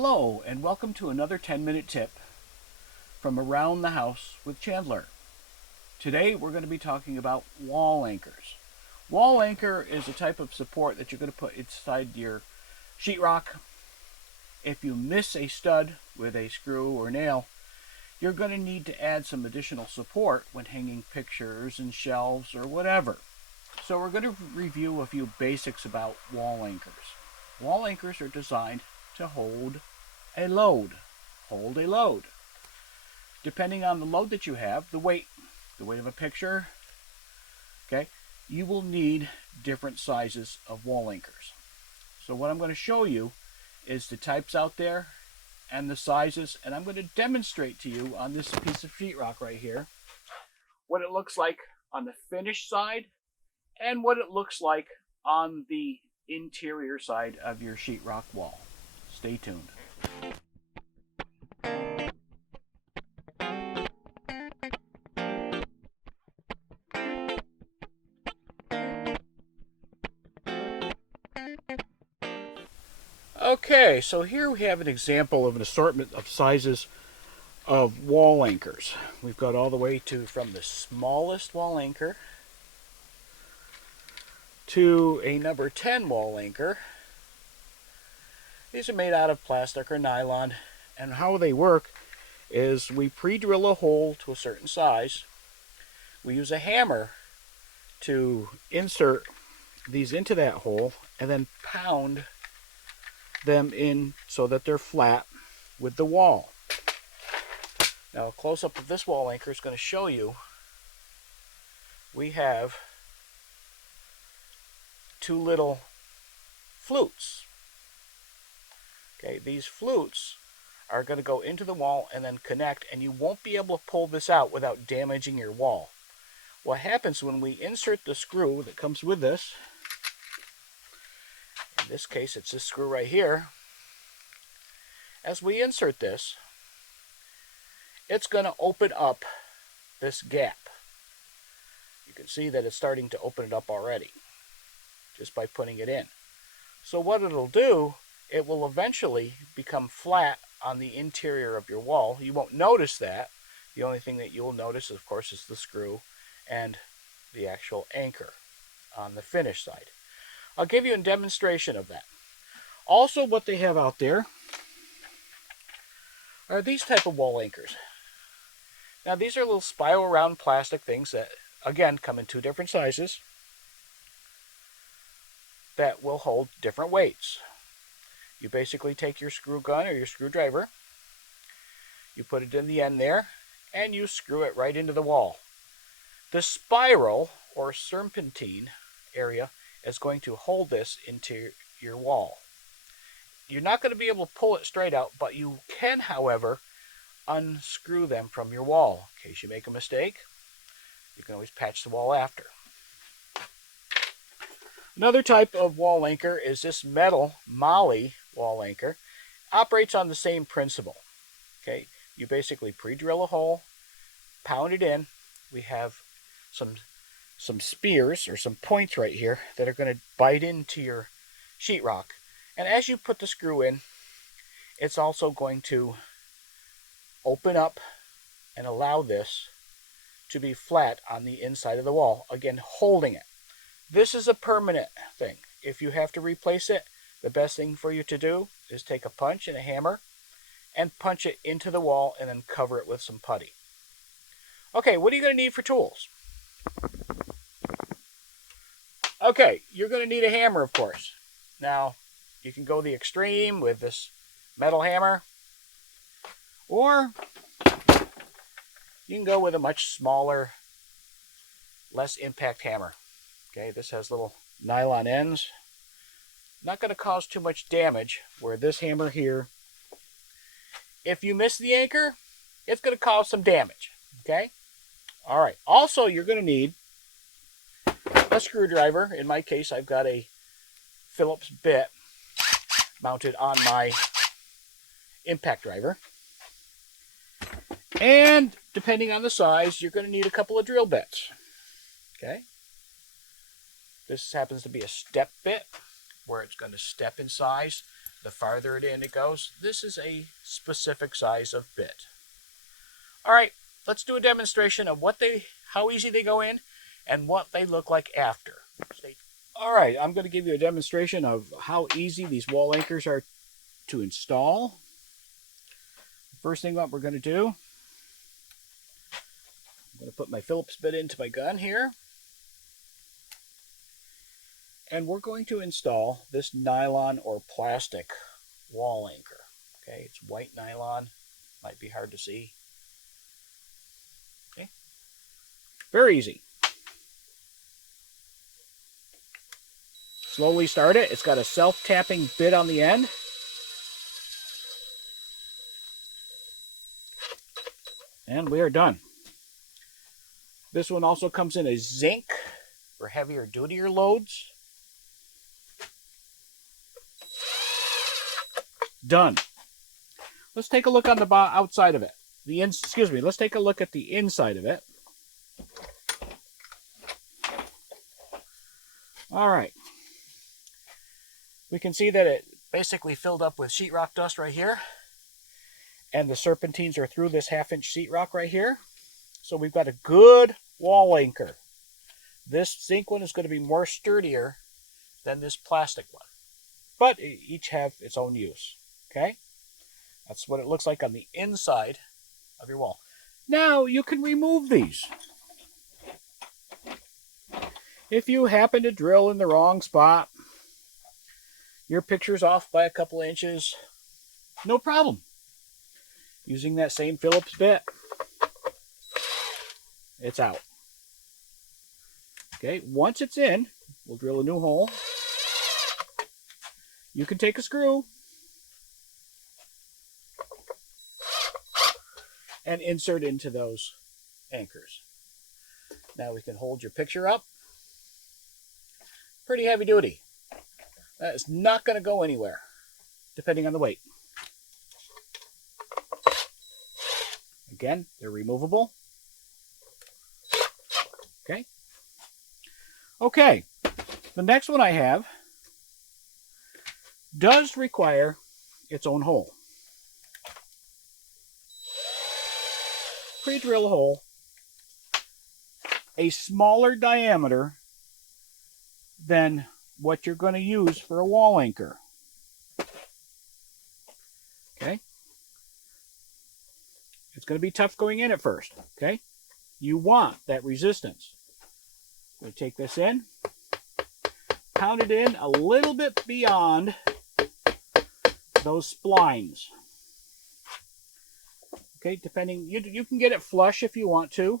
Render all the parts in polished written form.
Hello, and welcome to another 10-minute tip from around the house with Chandler. Today we're going to be talking about wall anchors. Wall anchor is a type of support that you're going to put inside your sheetrock. If you miss a stud with a screw or nail, you're going to need to add some additional support when hanging pictures and shelves or whatever. So we're going to review a few basics about wall anchors. Wall anchors are designed to hold a load. Hold a load. Depending on the load that you have, the weight of a picture, okay, you will need different sizes of wall anchors. So what I'm going to show you is the types out there and the sizes, and I'm going to demonstrate to you on this piece of sheetrock right here what it looks like on the finished side and what it looks like on the interior side of your sheetrock wall. Stay tuned. Okay, so here we have an example of an assortment of sizes of wall anchors. We've got all the way from the smallest wall anchor to a number 10 wall anchor. These are made out of plastic or nylon, and how they work is we pre-drill a hole to a certain size. We use a hammer to insert these into that hole and then pound them in so that they're flat with the wall. Now a close-up of this wall anchor is going to show you we have two little flutes. Okay, these flutes are going to go into the wall and then connect, and you won't be able to pull this out without damaging your wall. What happens when we insert the screw that comes with this, in this case it's this screw right here, as we insert this, it's going to open up this gap. You can see that it's starting to open it up already just by putting it in. So what it'll do, it will eventually become flat on the interior of your wall. You won't notice that. The only thing that you'll notice, of course, is the screw and the actual anchor on the finished side. I'll give you a demonstration of that. Also, what they have out there are these type of wall anchors. Now, these are little spiral round plastic things that, again, come in two different sizes that will hold different weights. You basically take your screw gun or your screwdriver, you put it in the end there, and you screw it right into the wall. The spiral or serpentine area is going to hold this into your wall. You're not going to be able to pull it straight out, but you can, however, unscrew them from your wall. In case you make a mistake, you can always patch the wall after. Another type of wall anchor is this metal molly wall anchor. Operates on the same principle. Okay, you basically pre-drill a hole, pound it in. We have some spears or some points right here that are going to bite into your sheetrock. And as you put the screw in, it's also going to open up and allow this to be flat on the inside of the wall, again holding it. This is a permanent thing. If you have to replace it, the best thing for you to do is take a punch and a hammer and punch it into the wall and then cover it with some putty. Okay, what are you going to need for tools? Okay, you're going to need a hammer, of course. Now, you can go the extreme with this metal hammer, or you can go with a much smaller, less impact hammer. Okay, this has little nylon ends. Not going to cause too much damage, where this hammer here, if you miss the anchor, it's going to cause some damage. Okay? All right. Also, you're going to need a screwdriver. In my case, I've got a Phillips bit mounted on my impact driver. And depending on the size, you're going to need a couple of drill bits. Okay? This happens to be a step bit, where it's going to step in size. the farther it goes. This is a specific size of bit. All right, let's do a demonstration of how easy they go in and what they look like after. All right, I'm going to give you a demonstration of how easy these wall anchors are to install. First thing what we're going to do, I'm going to put my Phillips bit into my gun here. And we're going to install this nylon or plastic wall anchor. Okay, it's white nylon. Might be hard to see. Okay, very easy. Slowly start it. It's got a self-tapping bit on the end. And we are done. This one also comes in a zinc for heavier, dutier loads. Done. Let's take a look on the outside of it. Let's take a look at the inside of it. All right. We can see that it basically filled up with sheetrock dust right here. And the serpentines are through this 1/2-inch sheetrock right here. So we've got a good wall anchor. This zinc one is going to be more sturdier than this plastic one. But each have its own use. Okay? That's what it looks like on the inside of your wall. Now you can remove these. If you happen to drill in the wrong spot, your picture's off by a couple inches, no problem. Using that same Phillips bit, it's out. Okay, once it's in, we'll drill a new hole. You can take a screw and insert into those anchors. Now we can hold your picture up. Pretty heavy duty. That is not going to go anywhere, depending on the weight. Again, they're removable. Okay. Okay. The next one I have does require its own hole. Pre-drill hole, a smaller diameter than what you're going to use for a wall anchor. Okay? It's going to be tough going in at first. Okay? You want that resistance. I'm going to take this in, pound it in a little bit beyond those splines. Okay, depending, you can get it flush if you want to.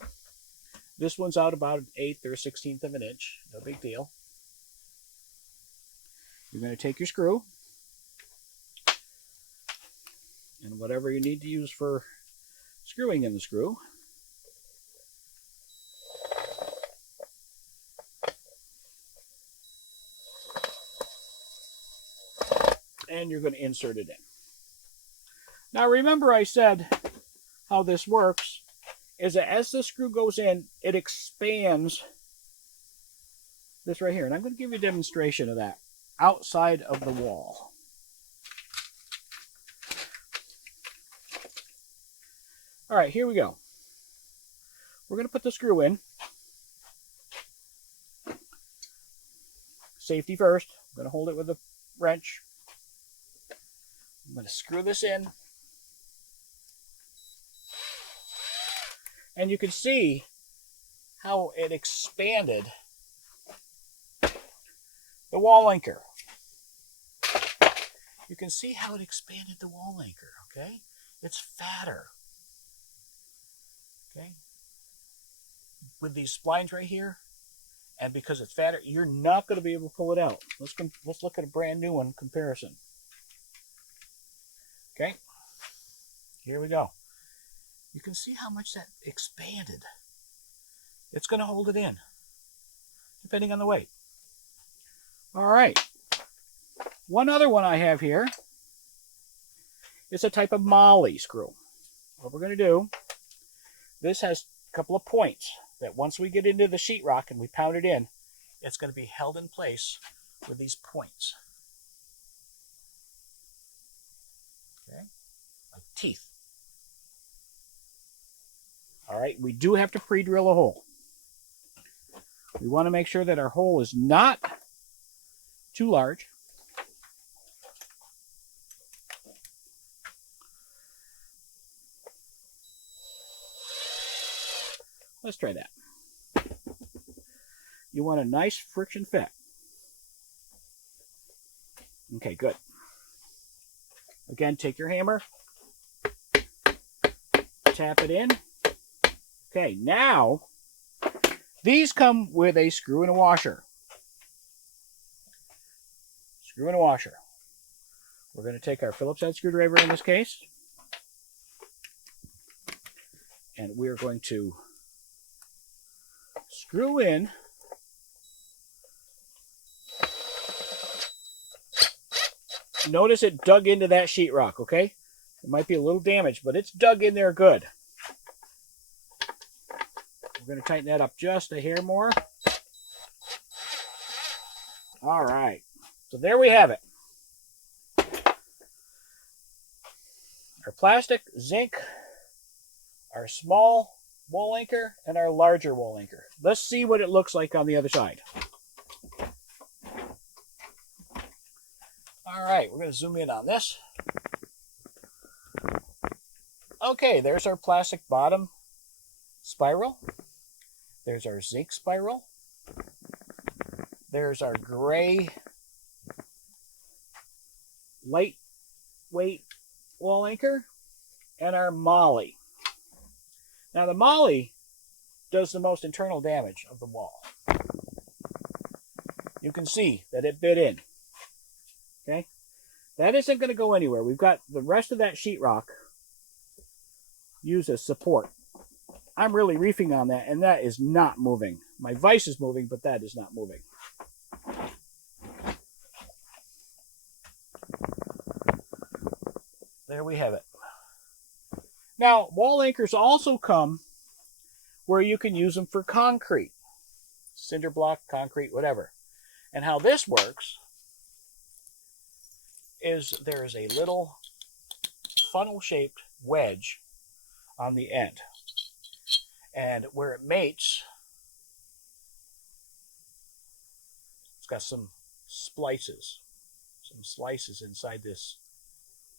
This one's out about 1/8 or 1/16 of an inch. No big deal. You're going to take your screw and whatever you need to use for screwing in the screw. And you're going to insert it in. Now remember I said how this works is that as the screw goes in, it expands this right here. And I'm going to give you a demonstration of that outside of the wall. All right, here we go. We're going to put the screw in. Safety first. I'm going to hold it with a wrench. I'm going to screw this in. And you can see how it expanded the wall anchor. You can see how it expanded the wall anchor, okay? It's fatter. Okay? With these splines right here, and because it's fatter, you're not going to be able to pull it out. Let's look at a brand new one comparison. Okay? Here we go. You can see how much that expanded. It's going to hold it in, depending on the weight. All right. One other one I have here is a type of molly screw. What we're going to do, this has a couple of points that once we get into the sheetrock and we pound it in, it's going to be held in place with these points. teeth. All right, we do have to pre-drill a hole. We want to make sure that our hole is not too large. Let's try that. You want a nice friction fit. Okay, good. Again, take your hammer, tap it in. Okay, now, these come with a screw and a washer. Screw and a washer. We're going to take our Phillips head screwdriver in this case, and we're going to screw in notice it dug into that sheetrock, okay? It might be a little damaged, but it's dug in there good. We're going to tighten that up just a hair more. All right. So there we have it. Our plastic, zinc, our small wall anchor, and our larger wall anchor. Let's see what it looks like on the other side. All right, we're going to zoom in on this. Okay, there's our plastic bottom spiral. There's our zinc spiral. There's our gray lightweight wall anchor and our molly. Now the molly does the most internal damage of the wall. You can see that it bit in. Okay, that isn't going to go anywhere. We've got the rest of that sheetrock used as support. I'm really reefing on that, and that is not moving. My vise is moving, but that is not moving. There we have it. Now, wall anchors also come where you can use them for concrete. Cinder block, concrete, whatever. And how this works is there's a little funnel-shaped wedge on the end. And where it mates, it's got some slices inside this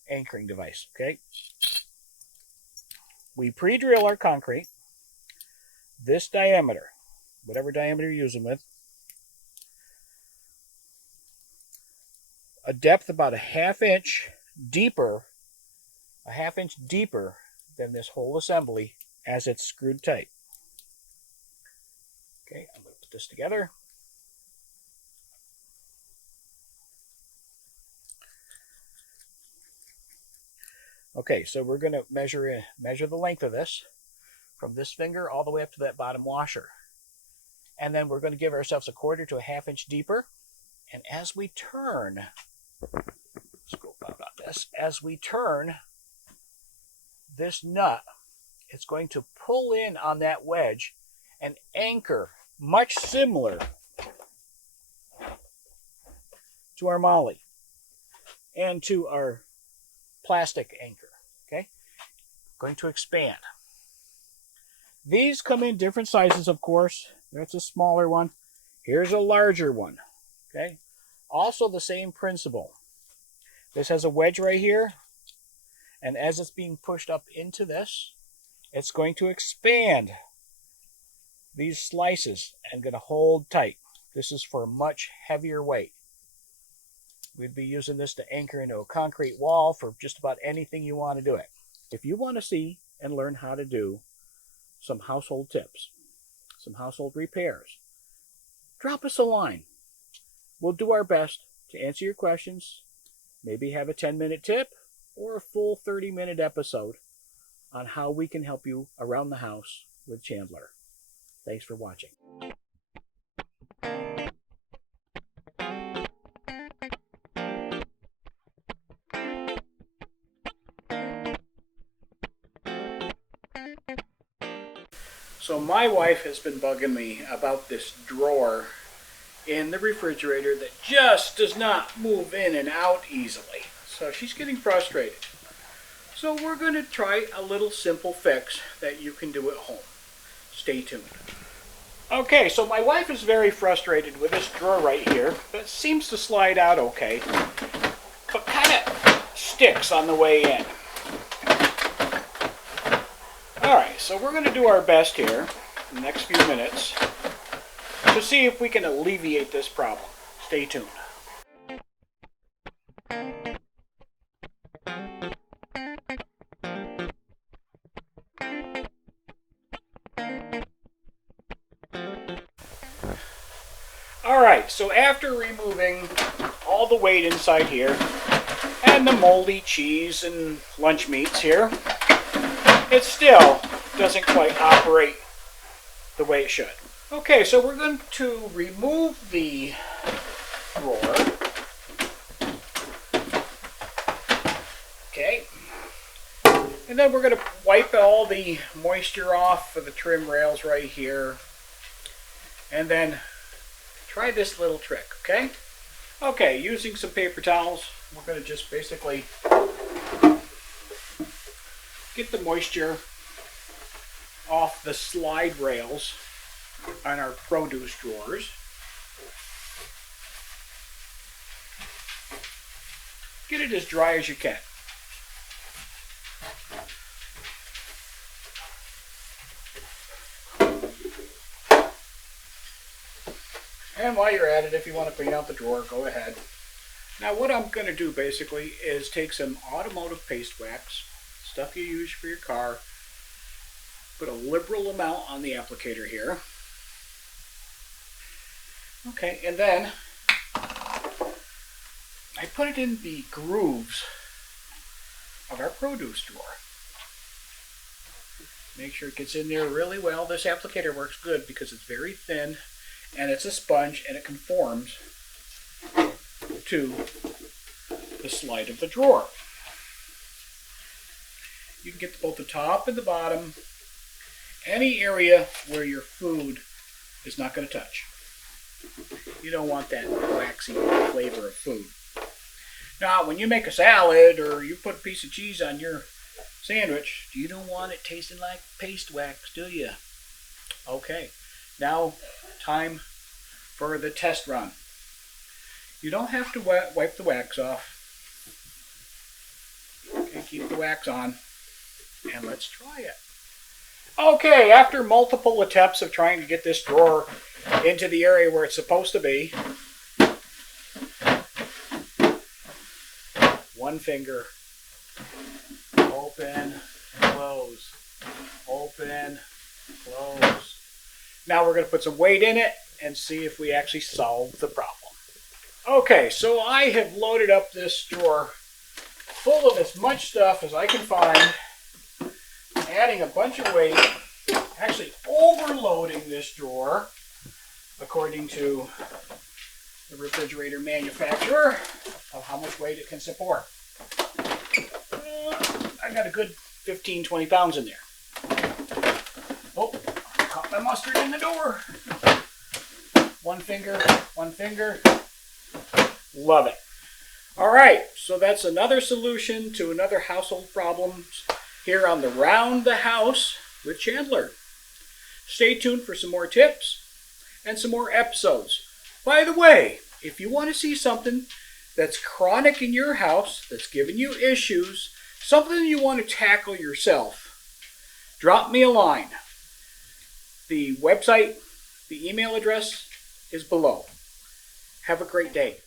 anchoring device, okay? We pre-drill our concrete, this diameter, whatever diameter you're using with, a depth about a half inch deeper than this whole assembly as it's screwed tight. Okay, I'm going to put this together. Okay, so we're going to measure the length of this from this finger all the way up to that bottom washer. And then we're going to give ourselves a quarter to a half inch deeper. And as we turn, scope out on this, as we turn this nut, it's going to pull in on that wedge and anchor, much similar to our molly and to our plastic anchor. Okay, going to expand. These come in different sizes, of course. That's a smaller one. Here's a larger one. Okay, also the same principle. This has a wedge right here, and as it's being pushed up into this, it's going to expand these slices and going to hold tight. This is for a much heavier weight. We'd be using this to anchor into a concrete wall for just about anything you want to do it. If you want to see and learn how to do some household tips, some household repairs, drop us a line. We'll do our best to answer your questions, maybe have a 10-minute tip or a full 30-minute episode on how we can help you around the house with Chandler. Thanks for watching. So my wife has been bugging me about this drawer in the refrigerator that just does not move in and out easily. So she's getting frustrated. So we're going to try a little simple fix that you can do at home. Stay tuned. Okay, so my wife is very frustrated with this drawer right here. That seems to slide out okay, but kind of sticks on the way in. Alright, so we're going to do our best here in the next few minutes to see if we can alleviate this problem. Stay tuned. Alright, so after removing all the weight inside here and the moldy cheese and lunch meats here, it still doesn't quite operate the way it should. Okay, so we're going to remove the drawer. Okay. And then we're going to wipe all the moisture off of the trim rails right here. And then try this little trick, okay? Okay, using some paper towels, we're going to just basically get the moisture off the slide rails on our produce drawers. Get it as dry as you can. And while you're at it, if you want to clean out the drawer, go ahead. Now what I'm going to do basically is take some automotive paste wax, stuff you use for your car, put a liberal amount on the applicator here. Okay, and then I put it in the grooves of our produce drawer. Make sure it gets in there really well. This applicator works good because it's very thin and it's a sponge and it conforms to the slide of the drawer. You can get both the top and the bottom, any area where your food is not going to touch. You don't want that waxy flavor of food. Now, when you make a salad or you put a piece of cheese on your sandwich, you don't want it tasting like paste wax, do you? Okay, now time for the test run. You don't have to wipe the wax off. Okay, keep the wax on, and let's try it. Okay, after multiple attempts of trying to get this drawer into the area where it's supposed to be, one finger, open, close, open, close. Now we're going to put some weight in it and see if we actually solve the problem. Okay, so I have loaded up this drawer full of as much stuff as I can find, adding a bunch of weight, actually overloading this drawer according to the refrigerator manufacturer of how much weight it can support. I got a good 15-20 pounds in there. Oh, caught my mustard in the door. One finger, one finger. Love it. All right, so that's another solution to another household problem here on the Round the House with Chandler. Stay tuned for some more tips and some more episodes. By the way, if you want to see something that's chronic in your house, that's giving you issues, something you want to tackle yourself, drop me a line. The website, the email address is below. Have a great day.